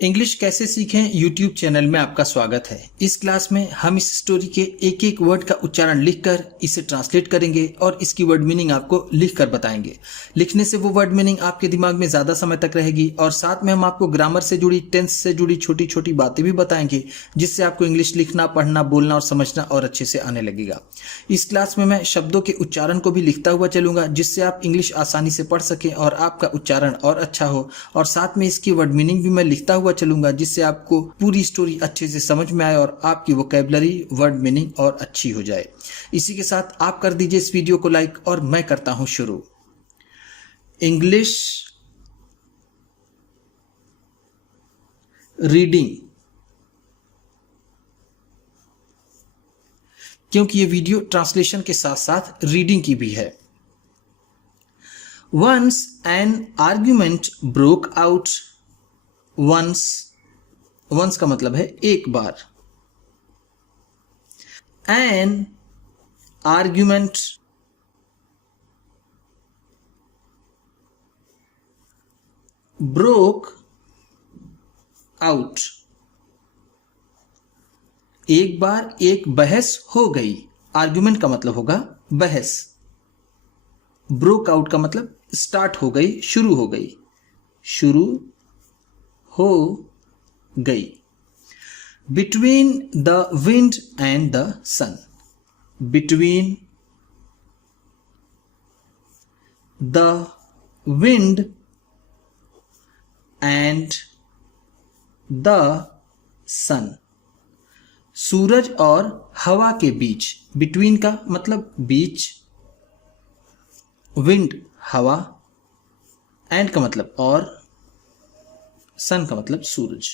English कैसे सीखें YouTube channel में आपका स्वागत है। इस क्लास में हम इस स्टोरी के एक एक वर्ड का उच्चारण लिखकर इसे ट्रांसलेट करेंगे और इसकी वर्ड मीनिंग आपको लिखकर बताएंगे। लिखने से वो वर्ड मीनिंग आपके दिमाग में ज़्यादा समय तक रहेगी और साथ में हम आपको ग्रामर से जुड़ी, टेंस से जुड़ी छोटी छोटी बातें भी बताएंगे, जिससे आपको इंग्लिश लिखना, पढ़ना, बोलना और समझना और अच्छे से आने लगेगा। इस क्लास में मैं शब्दों के उच्चारण को भी लिखता हुआ चलूंगा, जिससे आप इंग्लिश आसानी से पढ़ सकें और आपका उच्चारण और अच्छा हो, और साथ में इसकी वर्ड मीनिंग भी मैं लिखता हुआ चलूंगा, जिससे आपको पूरी स्टोरी अच्छे से समझ में आए और आपकी वोकैबुलरी, वर्ड मीनिंग और अच्छी हो जाए। इसी के साथ आप कर दीजिए इस वीडियो को लाइक और मैं करता हूं शुरू। इंग्लिश रीडिंग, क्योंकि ये वीडियो ट्रांसलेशन के साथ साथ रीडिंग की भी है। Once an argument broke out. once का मतलब है एक बार। An argument broke out. एक बार एक बहस हो गई। आर्ग्यूमेंट का मतलब होगा बहस। ब्रोक आउट का मतलब स्टार्ट हो गई, शुरू हो गई, शुरू हो गई। Between the wind and the sun. Between the wind and the sun. सूरज और हवा के बीच। बिटवीन का मतलब बीच, विंड हवा, एंड का मतलब और, सन का मतलब सूरज।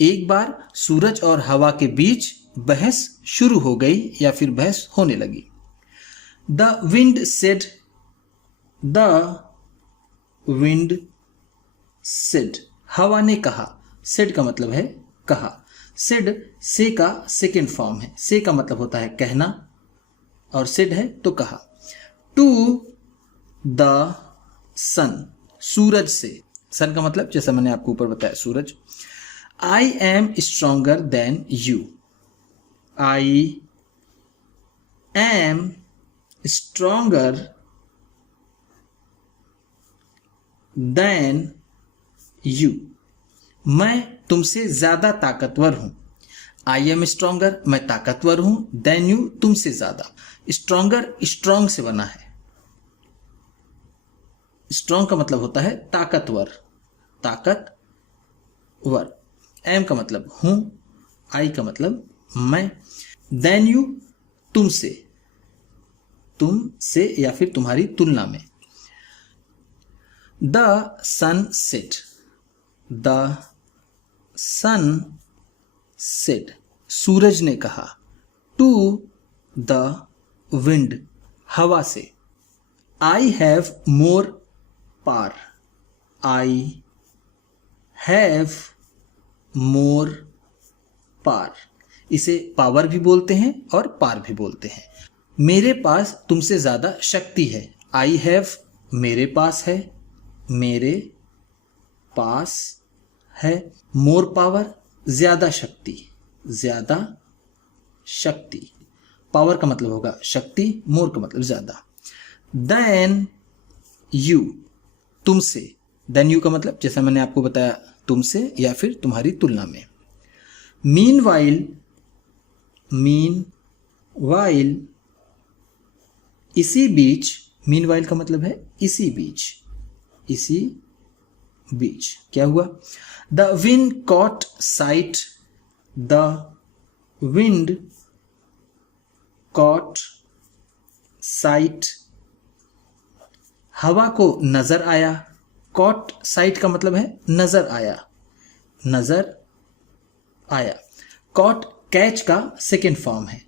एक बार सूरज और हवा के बीच बहस शुरू हो गई या फिर बहस होने लगी। The wind said. The wind said, हवा ने कहा। सेड का मतलब है कहा। सेड से का सेकेंड फॉर्म है। से का मतलब होता है कहना और सेड है तो कहा। टू द सन, सूरज से। सन का मतलब जैसा मैंने आपको ऊपर बताया सूरज। I am stronger than you. I am stronger than you, मैं तुमसे ज्यादा ताकतवर हूं। आई एम स्ट्रॉन्गर, मैं ताकतवर हूं, देन यू, तुमसे ज्यादा। स्ट्रॉन्गर स्ट्रॉन्ग से बना है। स्ट्रॉन्ग का मतलब होता है ताकतवर, ताकतवर। एम का मतलब हूं, आई का मतलब मैं, देन यू, तुमसे, तुमसे या फिर तुम्हारी तुलना में। The sun set. The sun said, सूरज ने कहा। टू द विंड, हवा से। I have more par. I have more पार, इसे पावर भी बोलते हैं और पार भी बोलते हैं। मेरे पास तुमसे ज्यादा शक्ति है। आई हैव मेरे पास है, मेरे पास है। मोर पावर ज्यादा शक्ति, ज्यादा शक्ति। पावर का मतलब होगा शक्ति, मोर का मतलब ज्यादा। देन यू, तुमसे। देन यू का मतलब जैसा मैंने आपको बताया तुमसे या फिर तुम्हारी तुलना में। मीनवाइल, मीनवाइल, इसी बीच। मीनवाइल का मतलब है इसी बीच, इसी बीच। क्या हुआ? The wind caught sight. The wind caught sight, हवा को नजर आया। कॉट साइट का मतलब है नजर आया, नजर आया। कॉट कैच का सेकेंड फॉर्म है।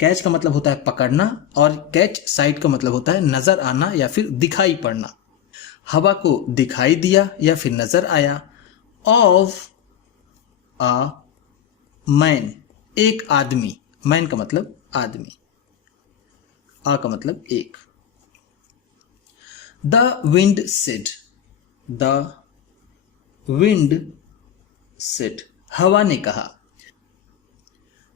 कैच का मतलब होता है पकड़ना और कैच साइट का मतलब होता है नजर आना या फिर दिखाई पड़ना। हवा को दिखाई दिया या फिर नजर आया। ऑफ अ मैन, एक आदमी। मैन का मतलब आदमी, आ का मतलब एक। The wind said, the wind said, हवा ने कहा.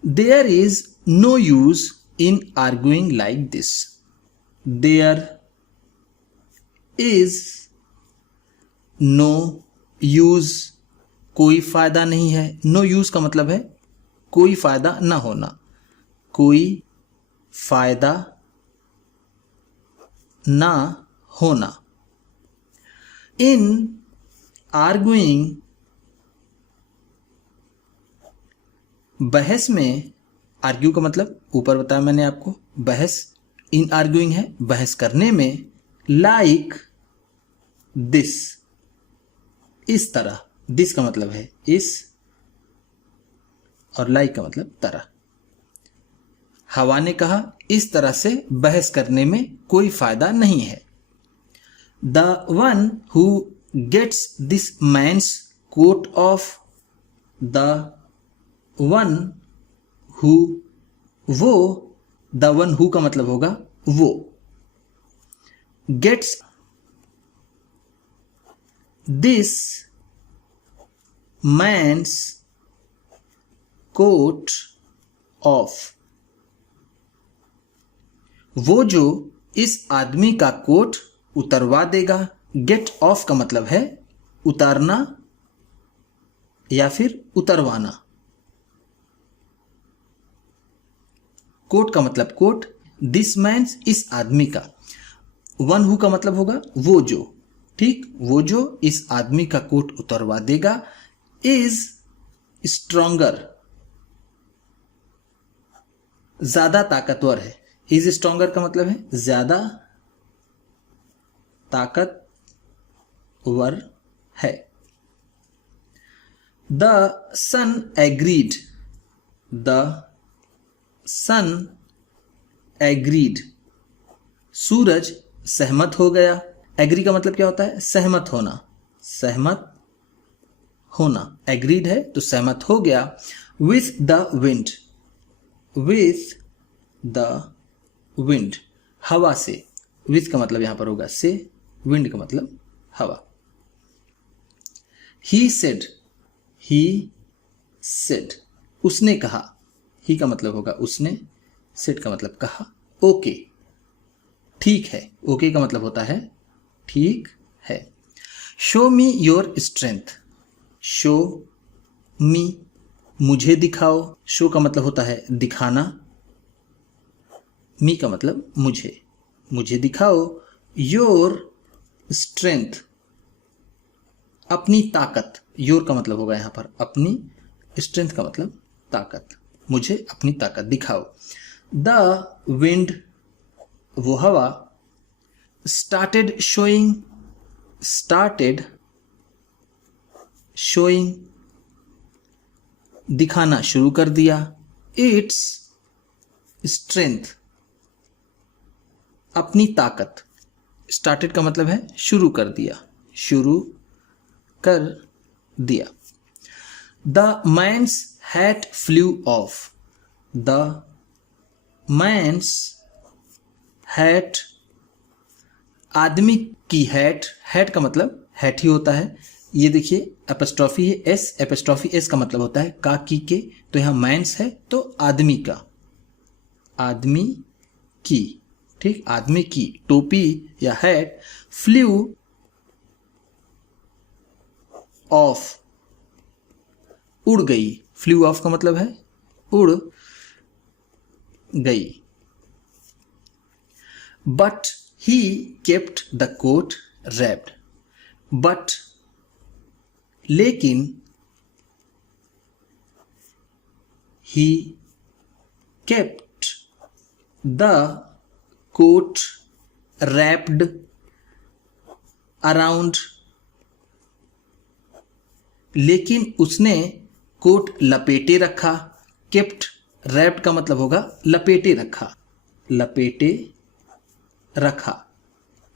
There is no use in arguing like this. There is no use, कोई फायदा नहीं है. नो यूज का मतलब है कोई फायदा ना होना, कोई फायदा ना होना. इन आर्ग्यूइंग, बहस में, आर्ग्यू का मतलब ऊपर बताया मैंने आपको, बहस. इन आर्ग्यूइंग है बहस करने में. लाइक दिस, इस तरह. दिस का मतलब है इस, और लाइक का मतलब तरह. हवा ने कहा इस तरह से बहस करने में कोई फायदा नहीं है. The one who gets this man's coat off, the one who, वो. द वन हु का मतलब होगा वो. Gets this man's coat off, वो जो इस आदमी का कोट उतरवा देगा. गेट ऑफ का मतलब है उतारना या फिर उतरवाना. कोट का मतलब कोट. दिस मैन्स, इस आदमी का. वन हु का मतलब होगा वो जो, ठीक, वो जो इस आदमी का कोट उतरवा देगा. इज स्ट्रॉन्गर, ज्यादा ताकतवर है. इज स्ट्रॉन्गर का मतलब है ज्यादा ताकतवर है. The sun agreed, the sun agreed, सूरज सहमत हो गया. एग्री का मतलब क्या होता है? सहमत होना, सहमत होना. एग्रीड है तो सहमत हो गया. With the wind, with the wind, हवा से. विथ का मतलब यहां पर होगा से, विंड का मतलब हवा. ही सेड, ही सेड, उसने कहा. ही का मतलब होगा उसने, सेड का मतलब कहा. ओके, ठीक है. ओके का मतलब होता है ठीक है. Show me your strength, show मी, मुझे दिखाओ. शो का मतलब होता है दिखाना, मी का मतलब मुझे, मुझे दिखाओ. योर स्ट्रेंथ, अपनी ताकत. योर का मतलब होगा यहां पर अपनी, स्ट्रेंथ का मतलब ताकत. मुझे अपनी ताकत दिखाओ. द विंड, वो हवा. स्टार्टेड शोइंग, स्टार्टेड शोइंग, दिखाना शुरू कर दिया. इट्स स्ट्रेंथ, अपनी ताकत. स्टार्टेड का मतलब है शुरू कर दिया, शुरू कर दिया. The man's hat flew off, the man's hat, आदमी की हैट. हैट का मतलब हैट ही होता है. ये देखिए एपोस्ट्रोफी है एस, एपोस्ट्रोफी एस का मतलब होता है का की के. तो यहां मैन्स है तो आदमी का, आदमी की, ठीक, आदमी की टोपी या हैट. फ्लू ऑफ, उड़ गई. फ्लू ऑफ का मतलब है उड़ गई. But he kept the coat wrapped, but लेकिन, he kept the coat wrapped around, लेकिन उसने कोट लपेटे रखा. केप्ट, रैप्ड का मतलब होगा लपेटे रखा, लपेटे रखा.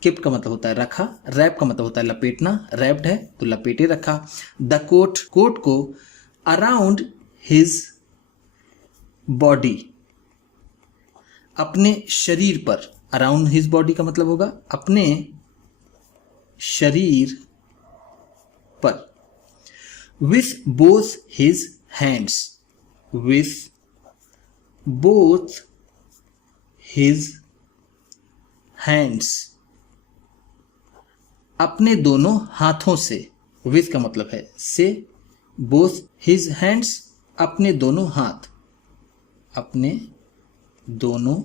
केप्ट का मतलब होता है रखा, रैप का मतलब होता है लपेटना. रैप्ड है तो लपेटे रखा. द कोट, कोट को अराउंड हिज बॉडी, अपने शरीर पर. अराउंड हिज बॉडी का मतलब होगा अपने शरीर पर। with both his hands, with both his hands, अपने दोनों हाथों से। with का मतलब है से, both his hands अपने दोनों हाथ, अपने दोनों,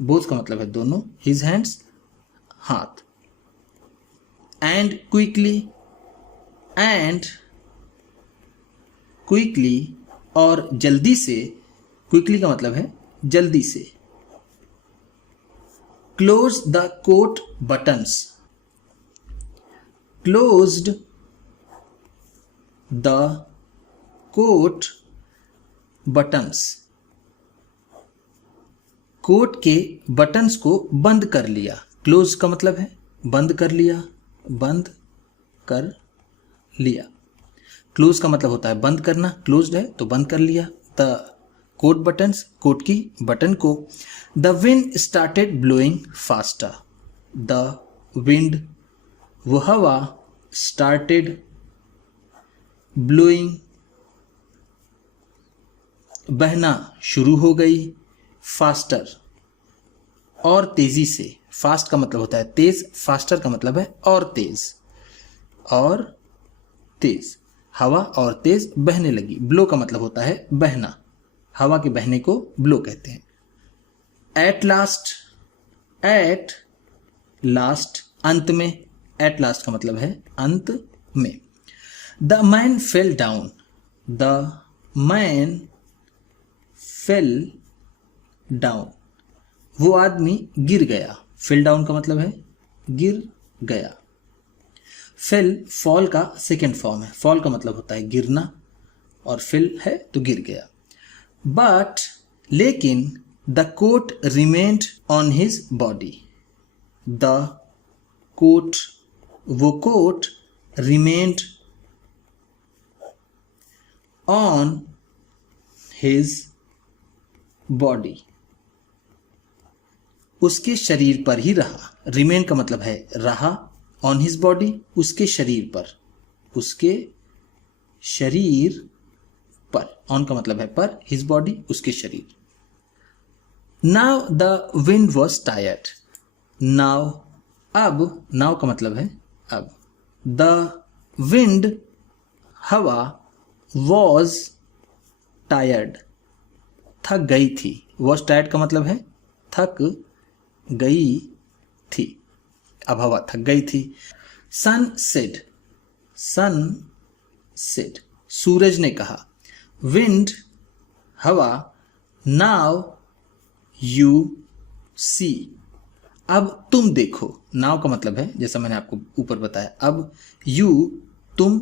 both का मतलब है दोनों, his hands हाथ। and quickly, and क्विकली और जल्दी से, क्विकली का मतलब है जल्दी से। Close the coat buttons, closed the coat buttons, coat के बटन्स को बंद कर लिया। क्लोज का मतलब है बंद कर लिया, बंद कर लिया। क्लोज का मतलब होता है बंद करना, क्लोज्ड है तो बंद कर लिया। द कोट बटन्स, कोट की बटन को। The wind started blowing faster, the wind वो हवा, स्टार्टेड ब्लोइंग बहना शुरू हो गई, फास्टर और तेजी से। फास्ट का मतलब होता है तेज, फास्टर का मतलब है और तेज, और तेज। हवा और तेज बहने लगी। ब्लो का मतलब होता है बहना, हवा के बहने को ब्लो कहते हैं। एट लास्ट, एट लास्ट अंत में, एट लास्ट का मतलब है अंत में। The man fell down, the man fell down वो आदमी गिर गया। फेल डाउन का मतलब है गिर गया। फेल फॉल का सेकेंड फॉर्म है। फॉल का मतलब होता है गिरना और फेल है तो गिर गया। बट लेकिन the coat remained on his body, the coat वो coat remained on his body उसके शरीर पर ही रहा। रिमेन का मतलब है रहा, ऑन हिज बॉडी उसके शरीर पर, उसके शरीर पर। ऑन का मतलब है पर, हिज बॉडी उसके शरीर। Now the wind was tired, now अब, नाउ का मतलब है अब। द विंड हवा, वॉज टायर्ड थक गई थी। वॉज टायर्ड का मतलब है थक गई थी, अब हवा थक गई थी। सन सेड, सन सेड सूरज ने कहा। विंड हवा, नाउ यू सी अब तुम देखो। नाउ का मतलब है जैसा मैंने आपको ऊपर बताया अब, यू तुम,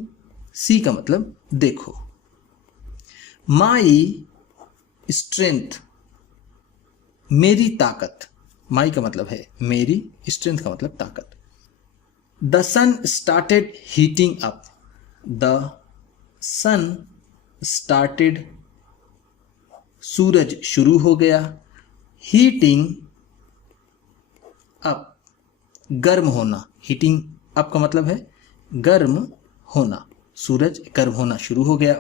सी का मतलब देखो। माई स्ट्रेंथ मेरी ताकत, माई का मतलब है मेरी, स्ट्रेंथ का मतलब ताकत। The sun started heating up, the sun started सूरज शुरू हो गया, हीटिंग अप गर्म होना। हीटिंग अप का मतलब है गर्म होना, सूरज गर्म होना शुरू हो गया।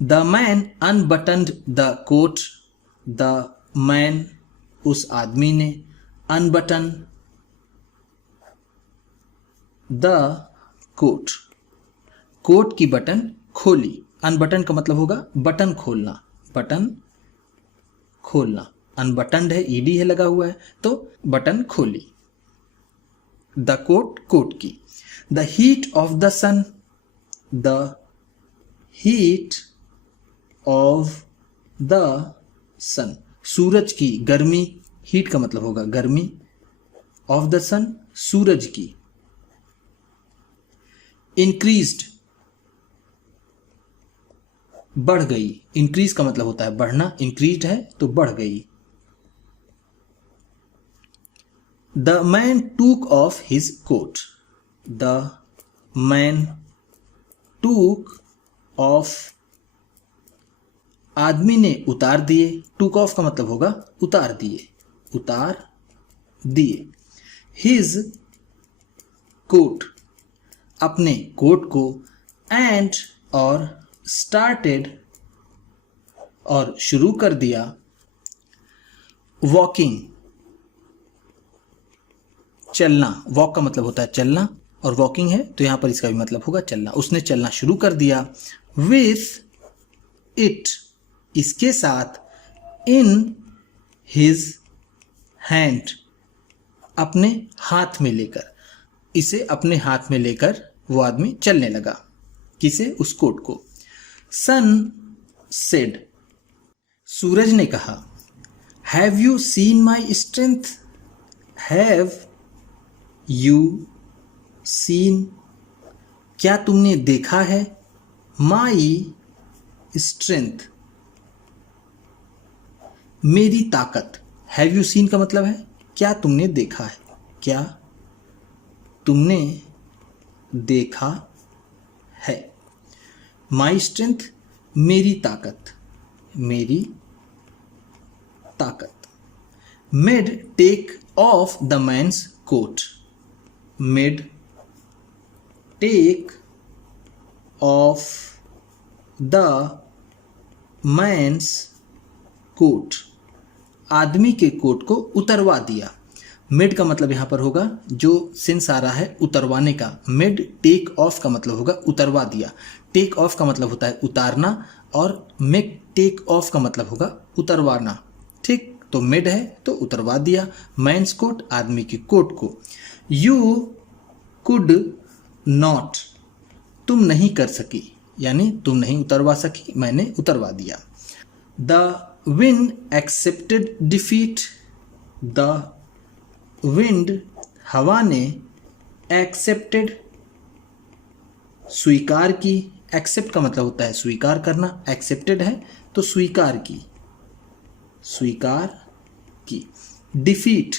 The man unbuttoned the coat, the man उस आदमी ने, अनबटन द कोट कोट की बटन खोली। अनबटन का मतलब होगा बटन खोलना, बटन खोलना। अनबटन्ड है, ईडी है लगा हुआ है तो बटन खोली। द कोट, कोट की। The heat of the sun, the heat of the sun सूरज की गर्मी। हीट का मतलब होगा गर्मी, ऑफ द सन सूरज की। इंक्रीज्ड बढ़ गई। इंक्रीज का मतलब होता है बढ़ना, इंक्रीज्ड है तो बढ़ गई। The man took off his coat, the man took off आदमी ने उतार दिए। टूक ऑफ का मतलब होगा उतार दिए, उतार दिए। हिज कोट अपने कोट को, एंड और स्टार्टेड और शुरू कर दिया, वॉकिंग चलना, वॉक का मतलब होता है चलना और वॉकिंग है तो यहां पर इसका भी मतलब होगा चलना। उसने चलना शुरू कर दिया, विथ इट इसके साथ, इन हिज हैंड अपने हाथ में लेकर, इसे अपने हाथ में लेकर वो आदमी चलने लगा। किसे? उस कोट को। सन सेड सूरज ने कहा, have you seen my strength? Have you seen क्या तुमने देखा है? माई स्ट्रेंथ मेरी ताकत। हैव यू सीन का मतलब है क्या तुमने देखा है, क्या तुमने देखा है। माई स्ट्रेंथ मेरी ताकत, मेरी ताकत। Made take off the man's coat, made take off the man's coat आदमी के कोट को उतरवा दिया। मिड का मतलब यहां पर होगा जो सेंस आ रहा है उतरवाने का। मिड टेक ऑफ का मतलब होगा उतरवा दिया। टेक ऑफ का मतलब होता है उतारना और मेक टेक ऑफ का मतलब होगा उतरवाना। ठीक, तो मिड है तो उतरवा दिया मैंस कोट आदमी की कोट को। यू कुड नॉट तुम नहीं कर सकी, यानी तुम नहीं उतरवा सकी, मैंने उतरवा दिया। The wind accepted defeat, the wind हवा ने एक्सेप्टेड स्वीकार की। एक्सेप्ट का मतलब होता है स्वीकार करना, एक्सेप्टेड है तो स्वीकार की, स्वीकार की। डिफीट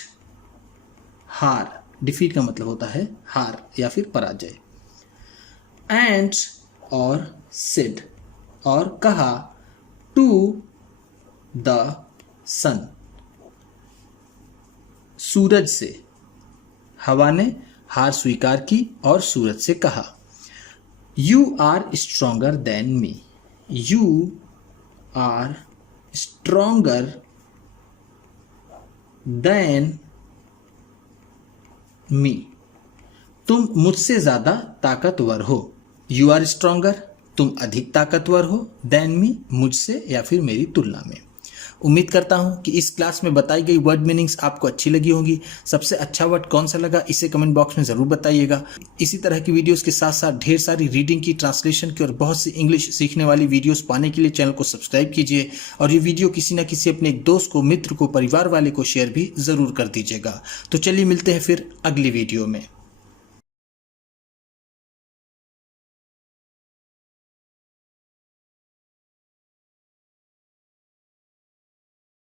हार, डिफीट का मतलब होता है हार या फिर पराजय। एंड और सेड और कहा, टू द सन सूरज से। हवा ने हार स्वीकार की और सूरज से कहा, you are stronger than me, you are stronger than me तुम मुझसे ज्यादा ताकतवर हो। यू आर स्ट्रोंगर तुम अधिक ताकतवर हो, देन मी मुझसे या फिर मेरी तुलना में। उम्मीद करता हूं कि इस क्लास में बताई गई वर्ड मीनिंग्स आपको अच्छी लगी होंगी। सबसे अच्छा वर्ड कौन सा लगा इसे कमेंट बॉक्स में ज़रूर बताइएगा। इसी तरह की वीडियोस के साथ साथ ढेर सारी रीडिंग की, ट्रांसलेशन की और बहुत सी इंग्लिश सीखने वाली वीडियोस पाने के लिए चैनल को सब्सक्राइब कीजिए और ये वीडियो किसी न किसी अपने एक दोस्त को, मित्र को, परिवार वाले को शेयर भी ज़रूर कर दीजिएगा। तो चलिए मिलते हैं फिर अगली वीडियो में।